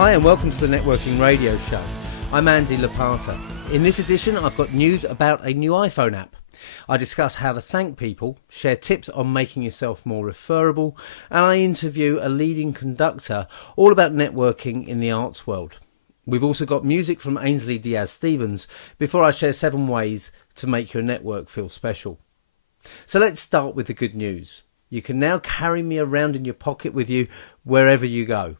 Hi and welcome to the Networking Radio Show. I'm Andy Lopata. In this edition I've got news about a new iPhone app. I discuss how to thank people, share tips on making yourself more referrable, and I interview a leading conductor all about networking in the arts world. We've also got music from Ainsley Diaz Stevens before I share 7 ways to make your network feel special. So let's start with the good news. You can now carry me around in your pocket with you wherever you go.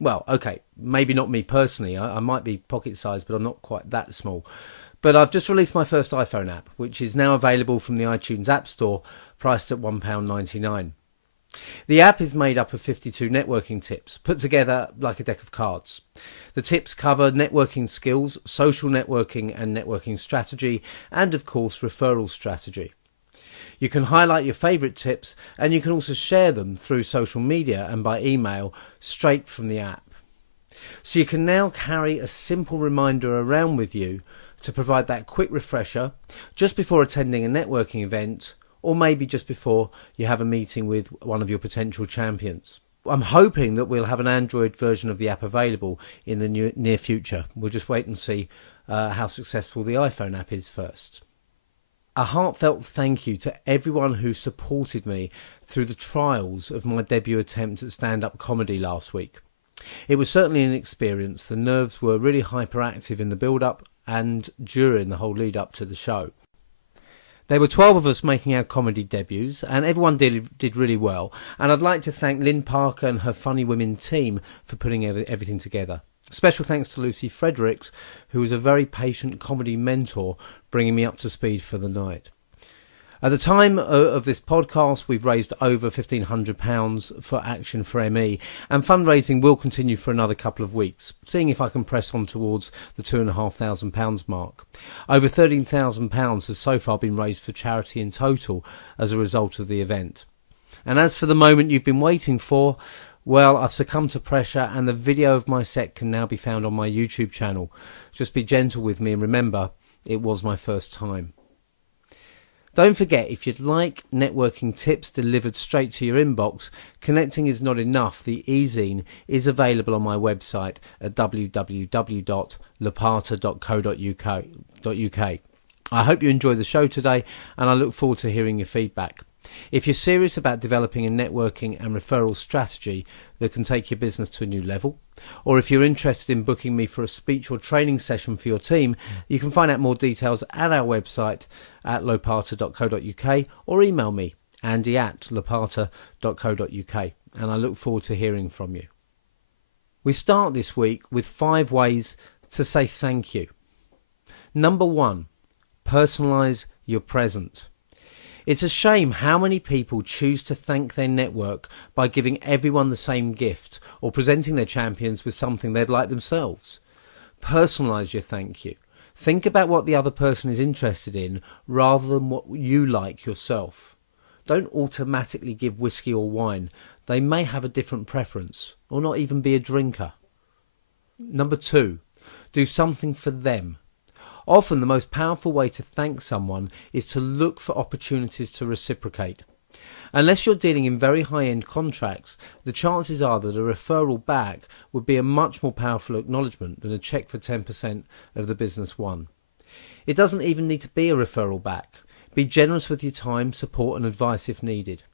Well, okay, maybe not me personally. I might be pocket-sized, but I'm not quite that small. But I've just released my first iPhone app, which is now available from the iTunes App Store, priced at £1.99. The app is made up of 52 networking tips, put together like a deck of cards. The tips cover networking skills, social networking and networking strategy, and of course referral strategy. You can highlight your favourite tips, and you can also share them through social media and by email straight from the app. So you can now carry a simple reminder around with you to provide that quick refresher just before attending a networking event, or maybe just before you have a meeting with one of your potential champions. I'm hoping that we'll have an Android version of the app available in the near future. We'll just wait and see how successful the iPhone app is first. A heartfelt thank you to everyone who supported me through the trials of my debut attempt at stand-up comedy last week. It was certainly an experience. The nerves were really hyperactive in the build-up and during the whole lead-up to the show. There were 12 of us making our comedy debuts, and everyone did really well. And I'd like to thank Lynn Parker and her Funny Women team for putting everything together. Special thanks to Lucy Fredericks, who was a very patient comedy mentor, bringing me up to speed for the night. At the time of this podcast, we've raised over £1,500 for Action for ME, and fundraising will continue for another couple of weeks, seeing if I can press on towards the £2,500 mark. Over £13,000 has so far been raised for charity in total as a result of the event. And as for the moment you've been waiting for, well, I've succumbed to pressure, and the video of my set can now be found on my YouTube channel. Just be gentle with me, and remember, it was my first time. Don't forget, if you'd like networking tips delivered straight to your inbox, connecting is not enough. The e-zine is available on my website at www.lopata.co.uk. I hope you enjoy the show today, and I look forward to hearing your feedback. If you're serious about developing a networking and referral strategy that can take your business to a new level, or if you're interested in booking me for a speech or training session for your team, you can find out more details at our website at lopata.co.uk or email me, andy@lopata.co.uk, and I look forward to hearing from you. We start this week with 5 ways to say thank you. Number 1, personalise your present. It's a shame how many people choose to thank their network by giving everyone the same gift or presenting their champions with something they'd like themselves. Personalise your thank you. Think about what the other person is interested in rather than what you like yourself. Don't automatically give whiskey or wine. They may have a different preference or not even be a drinker. Number 2, do something for them. Often the most powerful way to thank someone is to look for opportunities to reciprocate. Unless you're dealing in very high-end contracts, the chances are that a referral back would be a much more powerful acknowledgement than a cheque for 10% of the business won. It doesn't even need to be a referral back. Be generous with your time, support and advice if needed.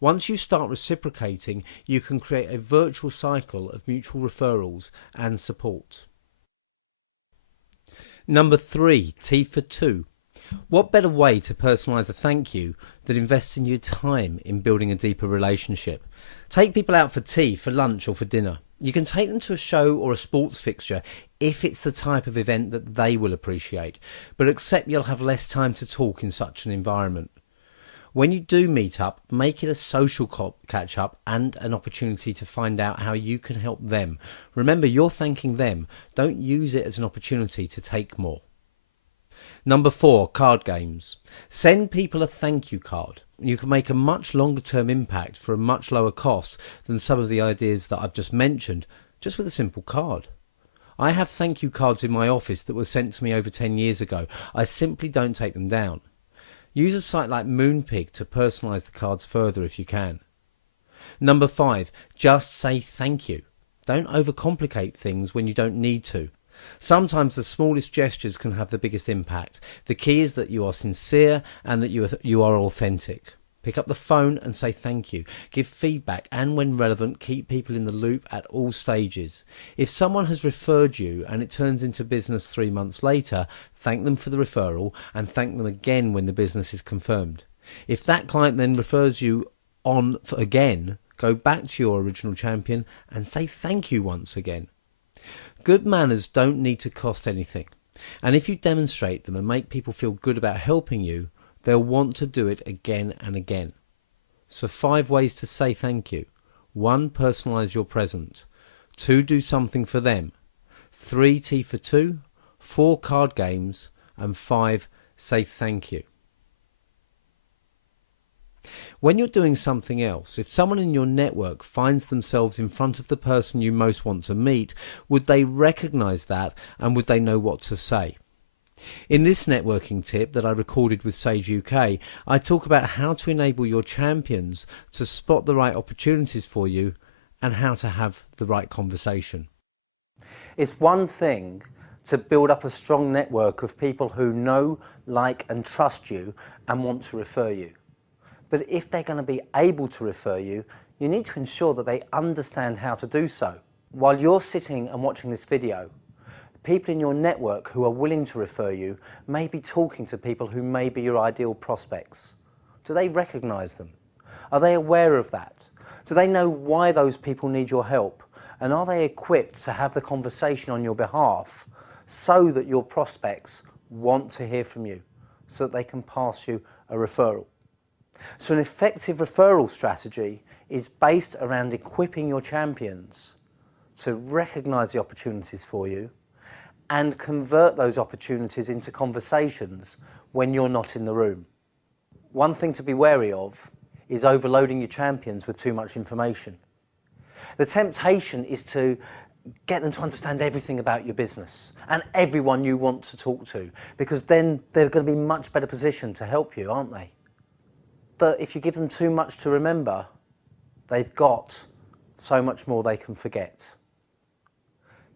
Once you start reciprocating, you can create a virtual cycle of mutual referrals and support. Number 3, tea for 2. What better way to personalise a thank you than investing your time in building a deeper relationship? Take people out for tea, for lunch or for dinner. You can take them to a show or a sports fixture if it's the type of event that they will appreciate, but accept you'll have less time to talk in such an environment. When you do meet up, make it a social catch-up and an opportunity to find out how you can help them. Remember, you're thanking them. Don't use it as an opportunity to take more. Number 4, card games. Send people a thank you card. You can make a much longer term impact for a much lower cost than some of the ideas that I've just mentioned, just with a simple card. I have thank you cards in my office that were sent to me over 10 years ago. I simply don't take them down. Use a site like Moonpig to personalise the cards further if you can. Number 5, just say thank you. Don't overcomplicate things when you don't need to. Sometimes the smallest gestures can have the biggest impact. The key is that you are sincere and that you are authentic. Pick up the phone and say thank you. Give feedback, and when relevant, keep people in the loop at all stages. If someone has referred you and it turns into business 3 months later, thank them for the referral and thank them again when the business is confirmed. If that client then refers you on again, go back to your original champion and say thank you once again. Good manners don't need to cost anything. And if you demonstrate them and make people feel good about helping you, they'll want to do it again and again. So 5 ways to say thank you. 1, personalise your present. 2, do something for them. 3, tea for 2. 4, card games. And 5, say thank you. When you're doing something else, if someone in your network finds themselves in front of the person you most want to meet, would they recognise that and would they know what to say? In this networking tip that I recorded with Sage UK, I talk about how to enable your champions to spot the right opportunities for you and how to have the right conversation. It's one thing to build up a strong network of people who know, like and trust you and want to refer you. But if they're going to be able to refer you, you need to ensure that they understand how to do so. While you're sitting and watching this video, people in your network who are willing to refer you may be talking to people who may be your ideal prospects. Do they recognise them? Are they aware of that? Do they know why those people need your help? And are they equipped to have the conversation on your behalf so that your prospects want to hear from you, so that they can pass you a referral? So an effective referral strategy is based around equipping your champions to recognise the opportunities for you and convert those opportunities into conversations when you're not in the room. One thing to be wary of is overloading your champions with too much information. The temptation is to get them to understand everything about your business and everyone you want to talk to, because then they're going to be in a much better position to help you, aren't they? But if you give them too much to remember, they've got so much more they can forget.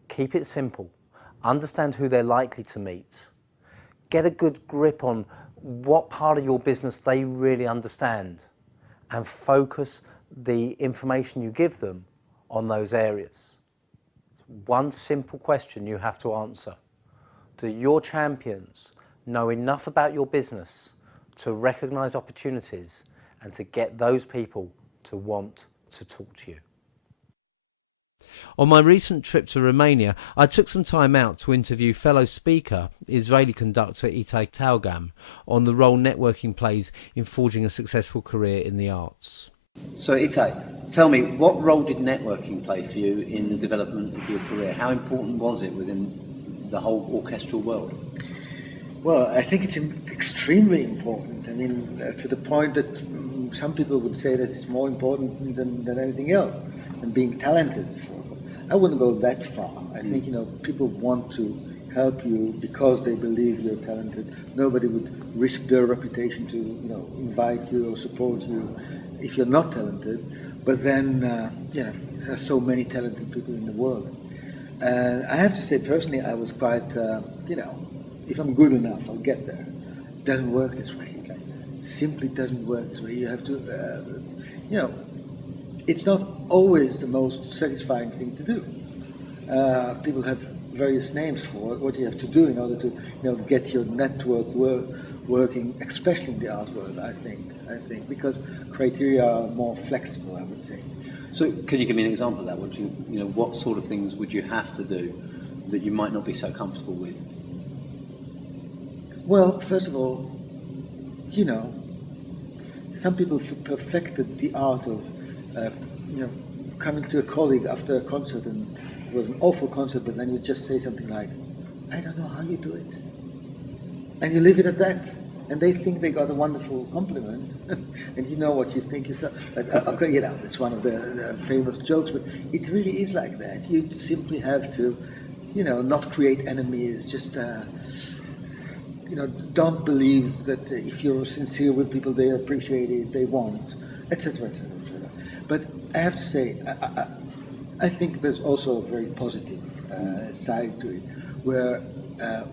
Keep it simple. Understand who they're likely to meet. Get a good grip on what part of your business they really understand, and focus the information you give them on those areas. One simple question you have to answer. Do your champions know enough about your business to recognise opportunities and to get those people to want to talk to you? On my recent trip to Romania, I took some time out to interview fellow speaker, Israeli conductor Itai Taugam, on the role networking plays in forging a successful career in the arts. So Itai, tell me, what role did networking play for you in the development of your career? How important was it within the whole orchestral world? Well, I think it's extremely important. I mean, to the point that some people would say that it's more important than anything else, and being talented. I wouldn't go that far. I think, people want to help you because they believe you're talented. Nobody would risk their reputation to, invite you or support you if you're not talented. But then, there's so many talented people in the world. And I have to say, personally, I was quite, if I'm good enough, I'll get there. It doesn't work this way. Simply doesn't work this way. You have to, it's not always the most satisfying thing to do. People have various names for what you have to do in order to, get your network working, especially in the art world. I think because criteria are more flexible, I would say. So, could you give me an example of that? What sort of things would you have to do that you might not be so comfortable with? Well, first of all, some people perfected the art of, coming to a colleague after a concert, and it was an awful concert, but then you just say something like, I don't know how you do it. And you leave it at that. And they think they got a wonderful compliment. And you know what you think yourself. Okay, it's one of the famous jokes, but it really is like that. You simply have to, not create enemies, just... don't believe that if you're sincere with people, they appreciate it, they won't, etc., etc., etc. But I have to say, I think there's also a very positive side to it, where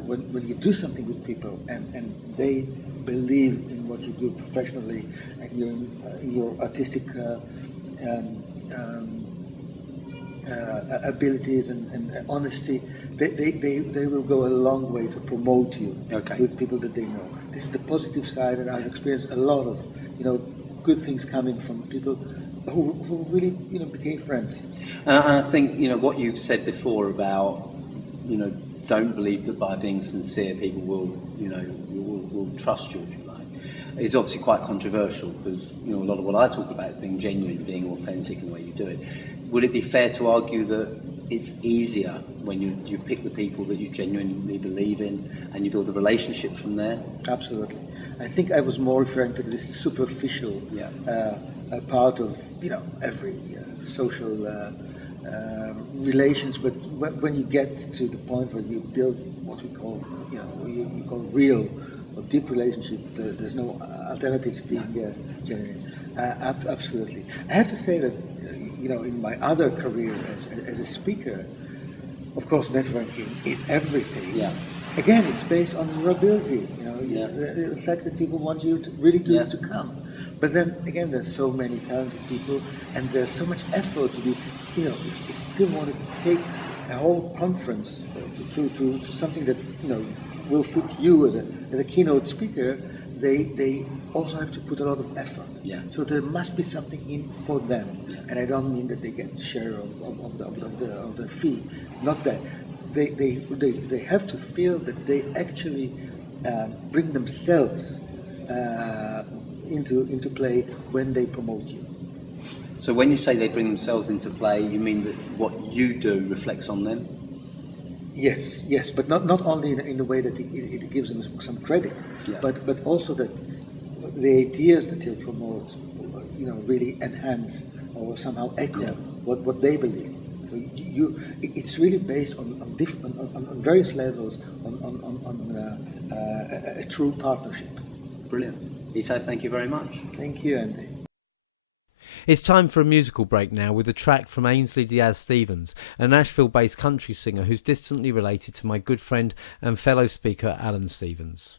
when you do something with people and they believe in what you do professionally and in your artistic abilities and honesty, they will go a long way to promote you with people that they know. This is the positive side, and I've experienced a lot of good things coming from people who really became friends. And I think what you've said before about don't believe that by being sincere people will trust you, if you like, is obviously quite controversial, because a lot of what I talk about is being genuine, being authentic in the way you do it. Would it be fair to argue that it's easier when you pick the people that you genuinely believe in and you build a relationship from there? Absolutely. I think I was more referring to this superficial part of every social relations, but when you get to the point where you build what we call you call real or deep relationship, there's no alternative to being genuine. Absolutely. I have to say that in my other career as a speaker, of course, networking is everything. Yeah. Again, it's based on your ability. The fact that people want you to really to come. But then again, there's so many talented people, and there's so much effort to be. If people want to take a whole conference to something that will fit you as a keynote speaker, they also have to put a lot of effort. Yeah. So there must be something in for them, and I don't mean that they get share of the fee. Not that they have to feel that they actually bring themselves into play when they promote you. So when you say they bring themselves into play, you mean that what you do reflects on them? Yes, but not only in the way that it gives them some credit, but also that the ideas that you promote, really enhance or somehow echo what they believe. So it's really based on different, on various levels, on a true partnership. Brilliant. Ito, thank you very much. Thank you, Andy. It's time for a musical break now with a track from Ainsley Diaz Stevens, a Nashville-based country singer who's distantly related to my good friend and fellow speaker Alan Stevens.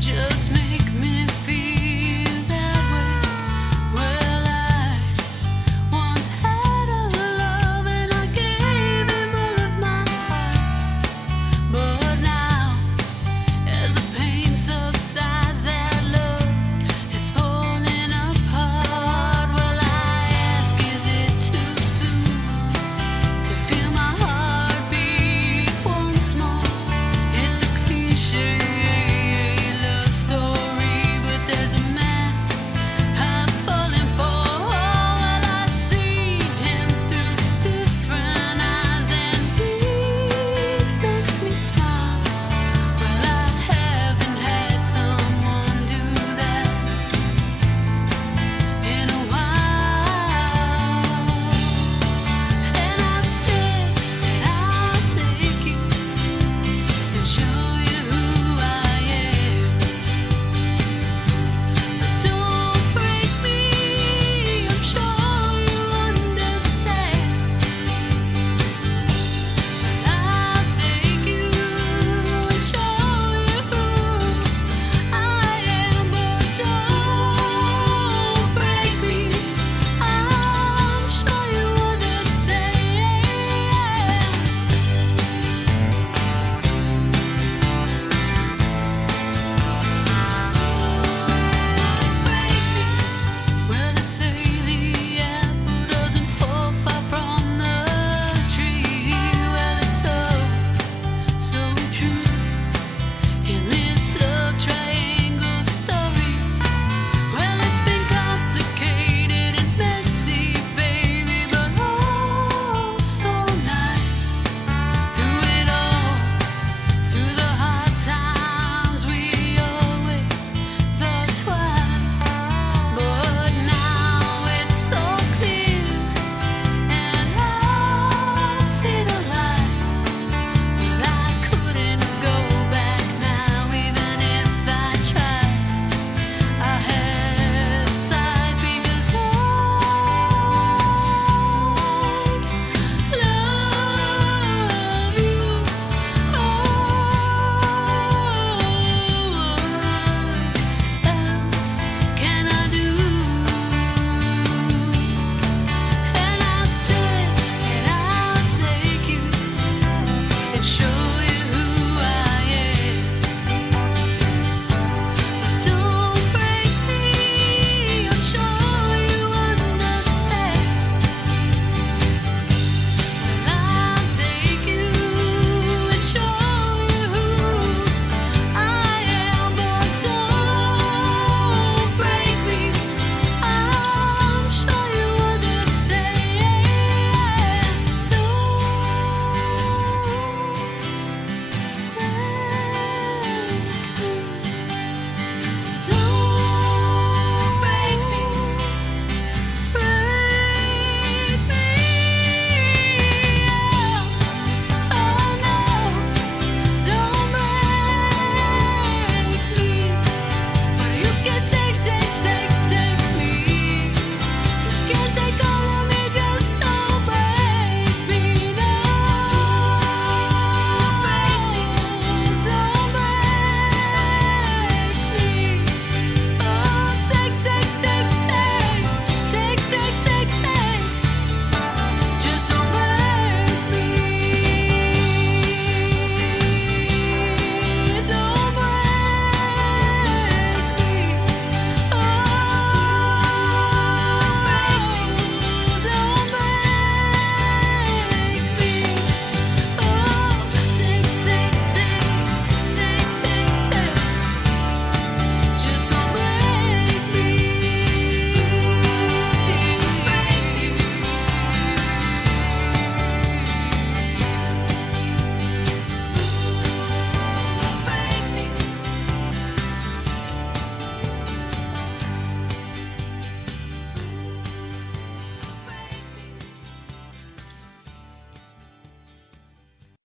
Just make me feel that way.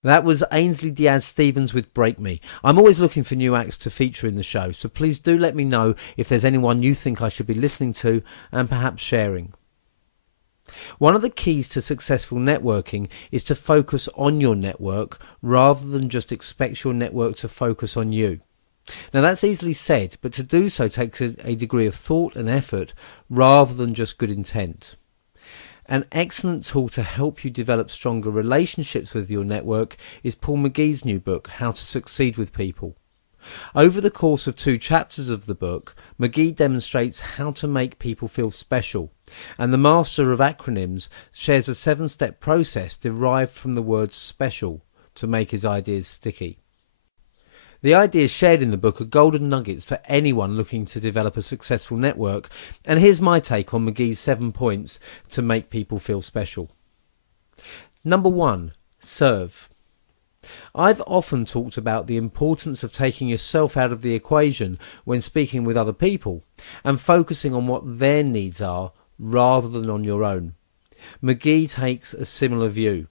That was Ainsley Diaz Stevens with Break Me. I'm always looking for new acts to feature in the show, so please do let me know if there's anyone you think I should be listening to and perhaps sharing. One of the keys to successful networking is to focus on your network rather than just expect your network to focus on you. Now that's easily said, but to do so takes a degree of thought and effort rather than just good intent. An excellent tool to help you develop stronger relationships with your network is Paul McGee's new book, How to Succeed with People. Over the course of 2 chapters of the book, McGee demonstrates how to make people feel special, and the master of acronyms shares a 7-step process derived from the word special to make his ideas sticky. The ideas shared in the book are golden nuggets for anyone looking to develop a successful network, and here's my take on McGee's 7 points to make people feel special. Number 1, serve. I've often talked about the importance of taking yourself out of the equation when speaking with other people and focusing on what their needs are rather than on your own. McGee takes a similar view.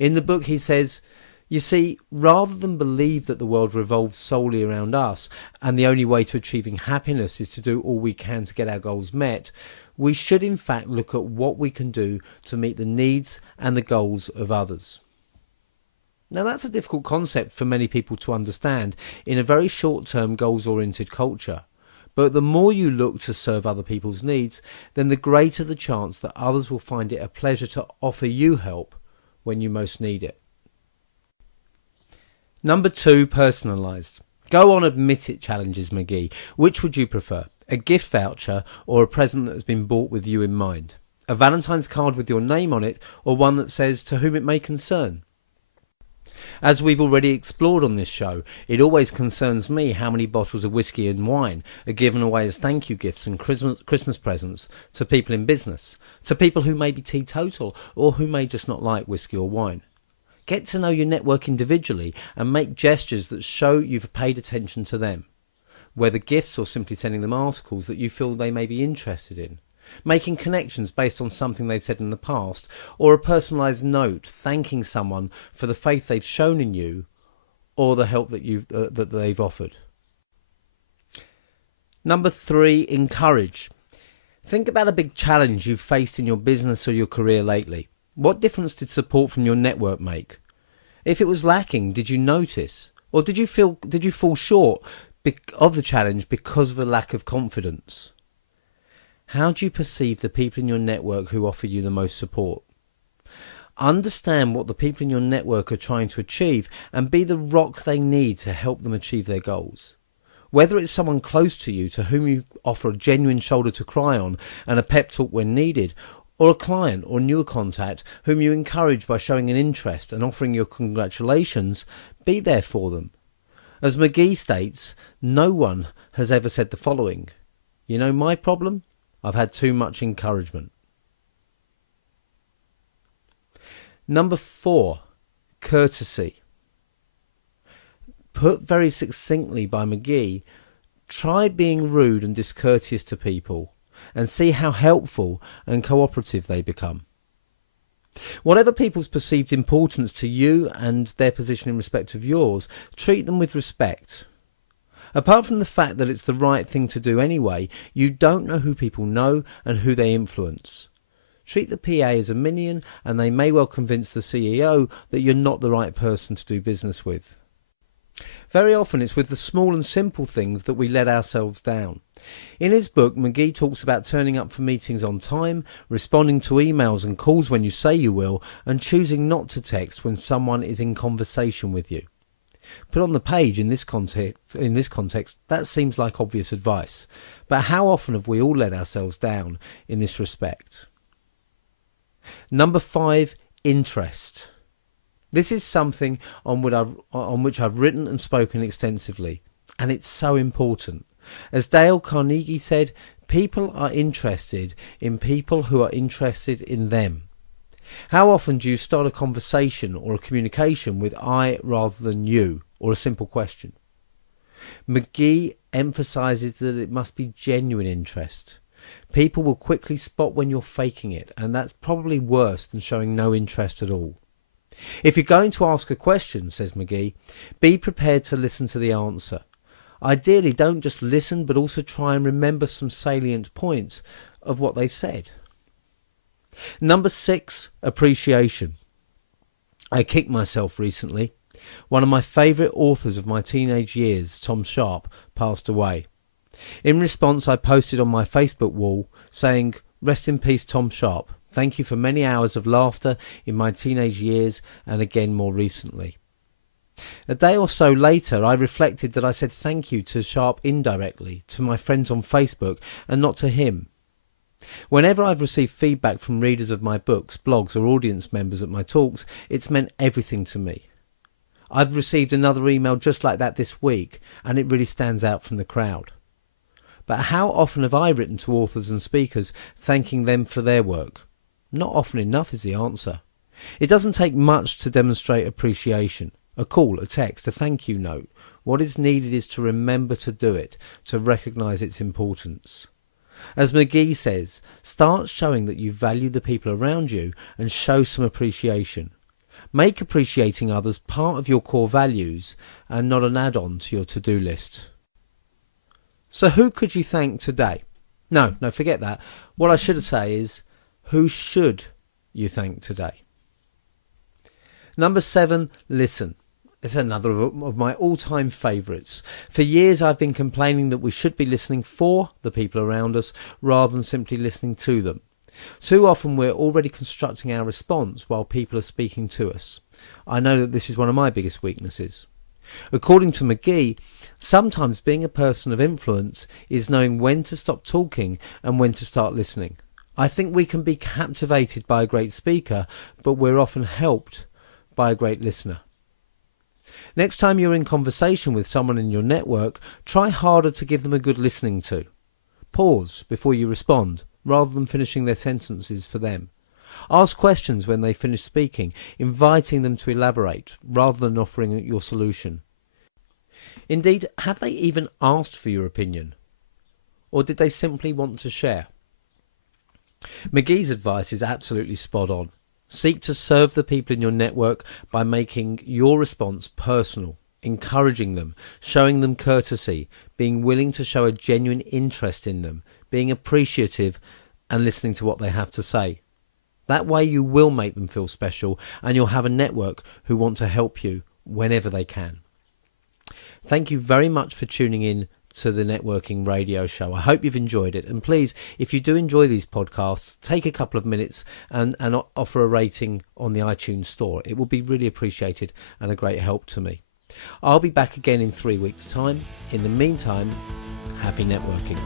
In the book he says, you see, rather than believe that the world revolves solely around us and the only way to achieving happiness is to do all we can to get our goals met, we should in fact look at what we can do to meet the needs and the goals of others. Now that's a difficult concept for many people to understand in a very short-term goals-oriented culture. But the more you look to serve other people's needs, then the greater the chance that others will find it a pleasure to offer you help when you most need it. Number 2, personalised. Go on, admit it, challenges McGee. Which would you prefer? A gift voucher or a present that has been bought with you in mind? A Valentine's card with your name on it, or one that says to whom it may concern? As we've already explored on this show, it always concerns me how many bottles of whiskey and wine are given away as thank you gifts and Christmas presents to people in business, to people who may be teetotal or who may just not like whiskey or wine. Get to know your network individually and make gestures that show you've paid attention to them, whether gifts or simply sending them articles that you feel they may be interested in. Making connections based on something they've said in the past, or a personalised note thanking someone for the faith they've shown in you or the help that they've offered. Number 3, encourage. Think about a big challenge you've faced in your business or your career lately. What difference did support from your network make? If it was lacking, did you notice? Or did you fall short of the challenge because of a lack of confidence? How do you perceive the people in your network who offer you the most support? Understand what the people in your network are trying to achieve and be the rock they need to help them achieve their goals. Whether it's someone close to you to whom you offer a genuine shoulder to cry on and a pep talk when needed, or a client or newer contact whom you encourage by showing an interest and offering your congratulations, be there for them. As McGee states, no one has ever said the following: you know my problem? I've had too much encouragement. Number 4, courtesy. Put very succinctly by McGee, try being rude and discourteous to people and see how helpful and cooperative they become. Whatever people's perceived importance to you and their position in respect of yours, treat them with respect. Apart from the fact that it's the right thing to do anyway, you don't know who people know and who they influence. Treat the PA as a minion and they may well convince the CEO that you're not the right person to do business with. Very often it's with the small and simple things that we let ourselves down. In his book, McGee talks about turning up for meetings on time, responding to emails and calls when you say you will, and choosing not to text when someone is in conversation with you. Put on the page in this context, that seems like obvious advice. But how often have we all let ourselves down in this respect? Number 5, interest. This is something on which I've written and spoken extensively, and it's so important. As Dale Carnegie said, people are interested in people who are interested in them. How often do you start a conversation or a communication with I rather than you, or a simple question? McGee emphasises that it must be genuine interest. People will quickly spot when you're faking it, and that's probably worse than showing no interest at all. If you're going to ask a question, says McGee, be prepared to listen to the answer. Ideally, don't just listen, but also try and remember some salient points of what they've said. Number 6, appreciation. I kicked myself recently. One of my favourite authors of my teenage years, Tom Sharp, passed away. In response, I posted on my Facebook wall saying, "Rest in peace, Tom Sharp. Thank you for many hours of laughter in my teenage years and again more recently." A day or so later, I reflected that I said thank you to Sharp indirectly, to my friends on Facebook, and not to him. Whenever I've received feedback from readers of my books, blogs, or audience members at my talks, it's meant everything to me. I've received another email just like that this week, and it really stands out from the crowd. But how often have I written to authors and speakers thanking them for their work? Not often enough is the answer. It doesn't take much to demonstrate appreciation. A call, a text, a thank you note. What is needed is to remember to do it, to recognise its importance. As McGee says, start showing that you value the people around you and show some appreciation. Make appreciating others part of your core values and not an add-on to your to-do list. So who could you thank today? No, forget that. What I should say is, who should you thank today? Number 7, listen. It's another of my all-time favourites. For years I've been complaining that we should be listening for the people around us rather than simply listening to them. Too often we're already constructing our response while people are speaking to us. I know that this is one of my biggest weaknesses. According to McGee, sometimes being a person of influence is knowing when to stop talking and when to start listening. I think we can be captivated by a great speaker, but we're often helped by a great listener. Next time you're in conversation with someone in your network, try harder to give them a good listening to. Pause before you respond, rather than finishing their sentences for them. Ask questions when they finish speaking, inviting them to elaborate, rather than offering your solution. Indeed, have they even asked for your opinion? Or did they simply want to share? McGee's advice is absolutely spot on. Seek to serve the people in your network by making your response personal, encouraging them, showing them courtesy, being willing to show a genuine interest in them, being appreciative and listening to what they have to say. That way you will make them feel special and you'll have a network who want to help you whenever they can. Thank you very much for tuning in to the Networking Radio Show. I hope you've enjoyed it, and please, if you do enjoy these podcasts, take a couple of minutes and offer a rating on the iTunes store. It will be really appreciated and a great help to me. I'll be back again in 3 weeks' time. In the meantime, happy networking.